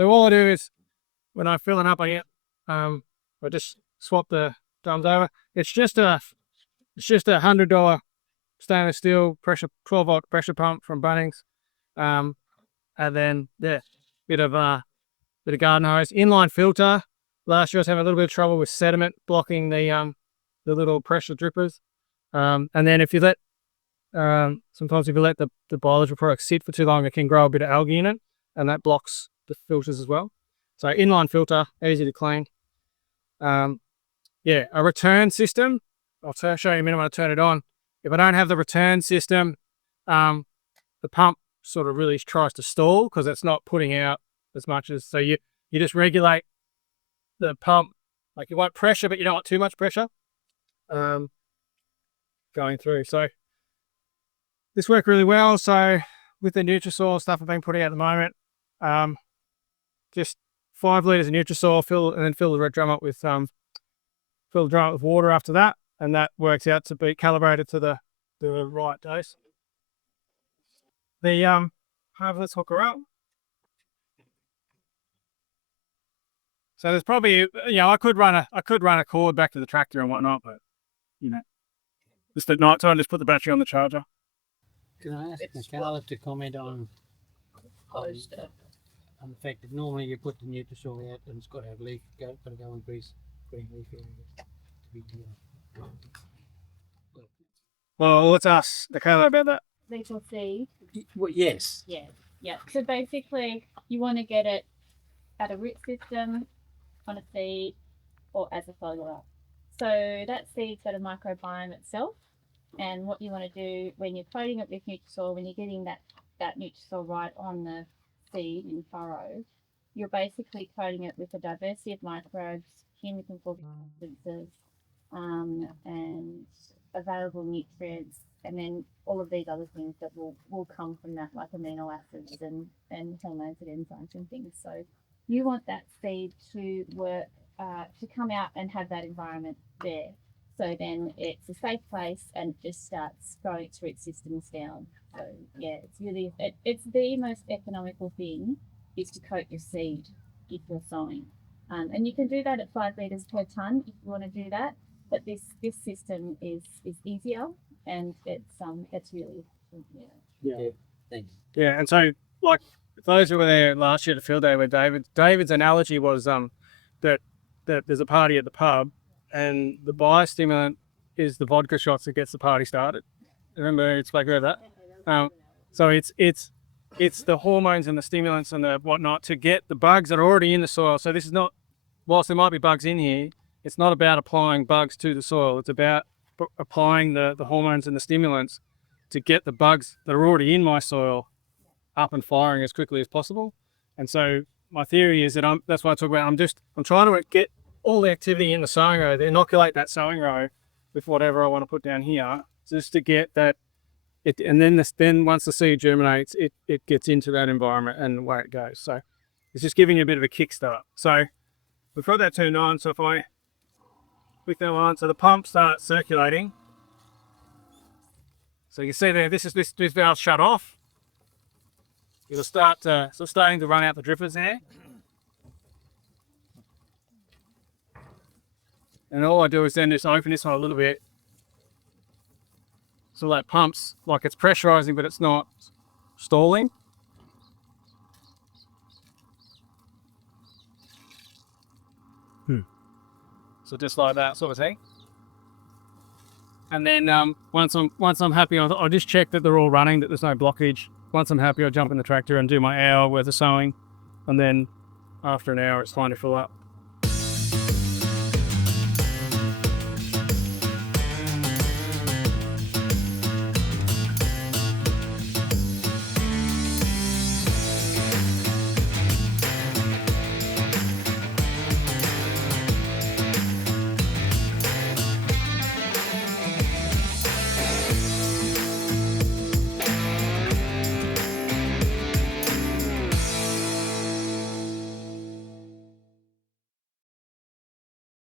So all I do is when I fill it up, I just swap the drums over. It's just a $100 stainless steel 12-volt pressure pump from Bunnings, and then bit of garden hose, inline filter. Last year I was having a little bit of trouble with sediment blocking the little pressure drippers, and then if you let sometimes if you let the biological product sit for too long, it can grow a bit of algae in it, and that blocks the filters as well. So inline filter, easy to clean. Yeah, a return system. I'll show you in a minute when I turn it on. If I don't have the return system, the pump sort of really tries to stall because it's not putting out as much as, so you just regulate the pump. Like you want pressure, but you don't want too much pressure going through. So this worked really well. So with the NutriSoil stuff I've been putting out at the moment, just 5 litres of NutriSoil, and then fill the drum up with water after that, and that works out to be calibrated to the right dose. Let's hook her up. So there's probably, I could run a cord back to the tractor and whatnot, but just at night time, just put the battery on the charger. Can I ask Michaela to comment on the fact that normally you put the NutriSoil out and it's got to have leaf, got to go and green leaf area. Well, let's ask Michaela about that. Leaf or seed? Well, yes. Yeah. So basically, you want to get it at a root system, on a seed, or as a follower. So that seed's got a microbiome itself, and what you want to do when you're coating it with NutriSoil, when you're getting that NutriSoil right on the seed in furrow, you're basically coating it with a diversity of microbes, chemical substances, and available nutrients, and then all of these other things that will come from that, like amino acids and hormones and enzymes and things. So you want that seed to work, to come out and have that environment there. So then it's a safe place and it just starts growing its root systems down. So yeah, it's the most economical thing is to coat your seed if you're sowing. And you can do that at 5 litres per tonne if you want to do that. But this system is easier, and it's really Thanks. Yeah, and so like those who were there last year at the field day with David's analogy was that there's a party at the pub, and the biostimulant is the vodka shots that gets the party started. Remember you spoke about that? So it's the hormones and the stimulants and the whatnot to get the bugs that are already in the soil. So this is not, whilst there might be bugs in here, it's not about applying bugs to the soil. It's about applying the hormones and the stimulants to get the bugs that are already in my soil up and firing as quickly as possible. And so my theory is that that's what I talk about. I'm trying to get all the activity in the sowing row, to inoculate that sowing row with whatever I want to put down here, just to get that. And then once the seed germinates, it gets into that environment and away it goes. So it's just giving you a bit of a kickstart. So we've got that turned on. So if I click that on, so the pump starts circulating. So you can see there, this valve shut off. It'll start starting to run out the drippers there. And all I do is then just open this one a little bit. So that pumps, like it's pressurizing, but it's not stalling. So just like that sort of thing. And then once I'm happy, I'll just check that they're all running, that there's no blockage. Once I'm happy, I'll jump in the tractor and do my hour worth of sowing. And then after an hour, it's fine to fill up.